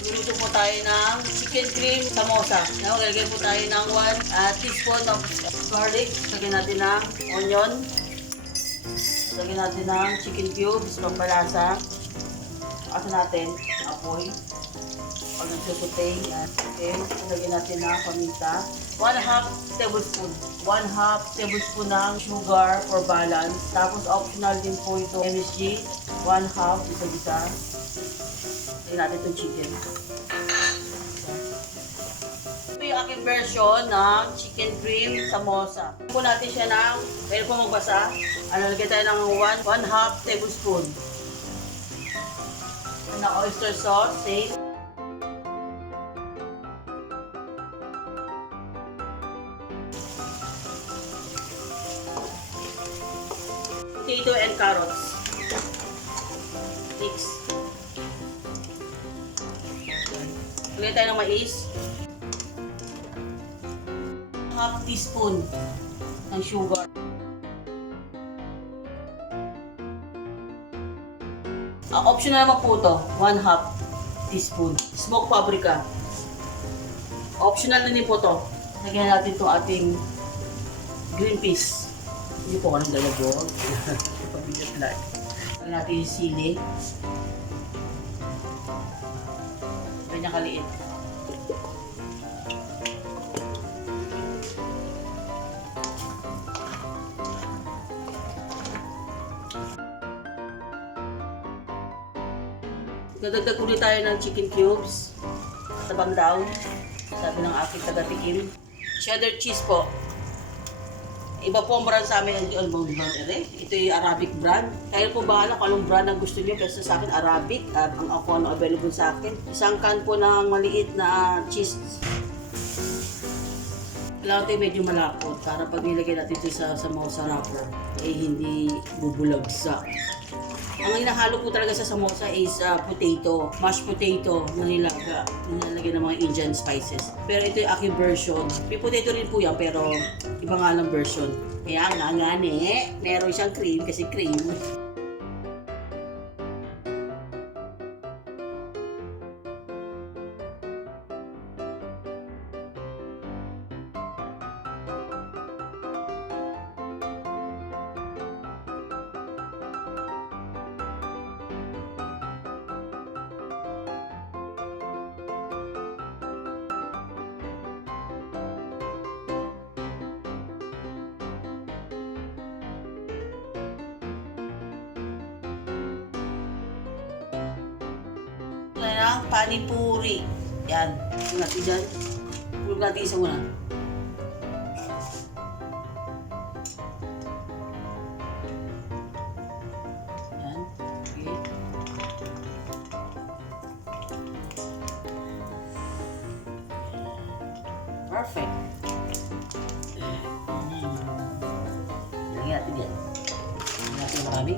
Magluluto po tayo ng chicken cream samosa. Maglagay po tayo ng 1 teaspoon of garlic. Lagyan natin ng onion. Lagyan natin ng chicken cubes, pampalasa. Asa natin, apoy. Pag nagsusutay, okay. Lagyan natin ng paminta. 1/2 tablespoon. 1/2 tablespoon ng sugar for balance. Tapos optional din po ito, MSG. 1/2, isa-isa. Lagyan natin itong chicken. Ito yung aking version ng chicken cream samosa. Po natin siya ng, pwede po magbasa. Lagyan tayo ng 1/2 tablespoon. Na oyster sauce, same. Potato and carrots. Mix. Lagyan tayo ng mais. 1/2 teaspoon ng sugar. Optional naman po ito. 1/2 teaspoon. Smoked paprika. Optional na din po ito. Lagyan natin itong ating green peas. Hindi po ka ng galabog. Pabigat lang. Lagyan natin yung sili. Ganyan kaliit. Dadagdag ulit tayo ng chicken cubes. Tabang daw. Sabi ng aking taga-tikim. Cheddar cheese po. Iba po ang brand sa amin, hindi almond brand. Ito yung Arabic brand. Kaya po bahala kung anong brand ang gusto niyo. Kasi sa akin, Arabic. At ang ako ano available sa akin. Isang can po ng maliit na cheese. Kailangan ito medyo malapot. Para pag nilagay natin ito sa samosa wrapper, hindi bubulagsa. Ang hinahalo po talaga sa samosa is potato, mashed potato na nilalagay ng mga Indian spices. Pero ito yung aking version. May potato rin po yan, pero iba nga lang version. Kaya nga meron siyang cream kasi cream. Ng panipuri. Yan. Pulog natin dyan. Pulog natin isa muna. Yan. Okay. Perfect. Lagyan natin yan. Lagyan natin marami.